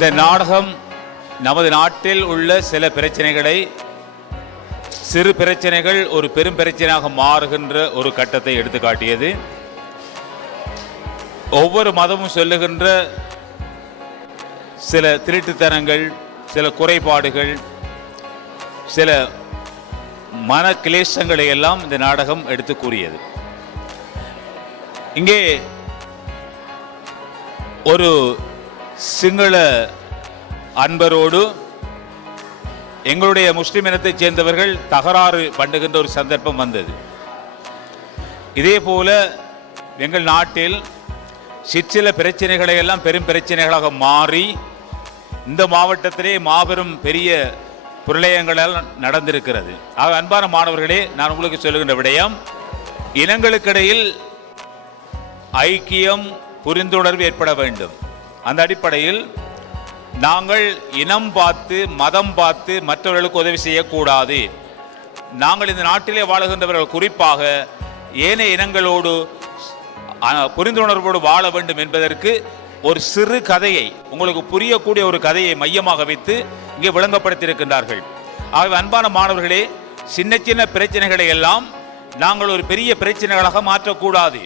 இந்த நாடகம் நமது நாட்டில் உள்ள சில பிரச்சனைகளை, சிறு பிரச்சனைகள் ஒரு பெரும் பிரச்சனையாக மாறுகின்ற ஒரு கட்டத்தை எடுத்துக்காட்டியது. ஒவ்வொரு மதமும் சொல்லுகின்ற சில திருட்டுத்தனங்கள், சில குறைபாடுகள், சில மன கிளேசங்களை எல்லாம் இந்த நாடகம் எடுத்து கூறியது. இங்கே ஒரு சிங்கள அன்பரோடு எங்களுடைய முஸ்லிம் இனத்தைச் சேர்ந்தவர்கள் தகராறு பண்ணுகின்ற ஒரு சந்தர்ப்பம் வந்தது. இதே போல எங்கள் நாட்டில் சிற்சில பிரச்சனைகளை எல்லாம் பெரும் பிரச்சனைகளாக மாறி இந்த மாவட்டத்திலே மாபெரும் பெரிய பிரளயங்களால் நடந்திருக்கிறது. ஆக அன்பான மாணவர்களே, நான் உங்களுக்கு சொல்லுகின்ற விடயம், இனங்களுக்கிடையில் ஐக்கியம், புரிந்துணர்வு ஏற்பட வேண்டும். அந்த அடிப்படையில் நாங்கள் இனம் பார்த்து, மதம் பார்த்து மற்றவர்களுக்கு உதவி செய்யக்கூடாது. நாங்கள் இந்த நாட்டிலே வாழுகின்றவர்கள் குறிப்பாக ஏனைய இனங்களோடு புரிந்துணர்வோடு வாழ வேண்டும் என்பதற்கு ஒரு சிறு கதையை, உங்களுக்கு புரியக்கூடிய ஒரு கதையை மையமாக வைத்து இங்கே விளங்கப்படுத்தியிருக்கின்றார்கள். ஆகவே அன்பான மாணவர்களே, சின்ன சின்ன பிரச்சனைகளை எல்லாம் நாங்கள் ஒரு பெரிய பிரச்சனைகளாக மாற்றக்கூடாது.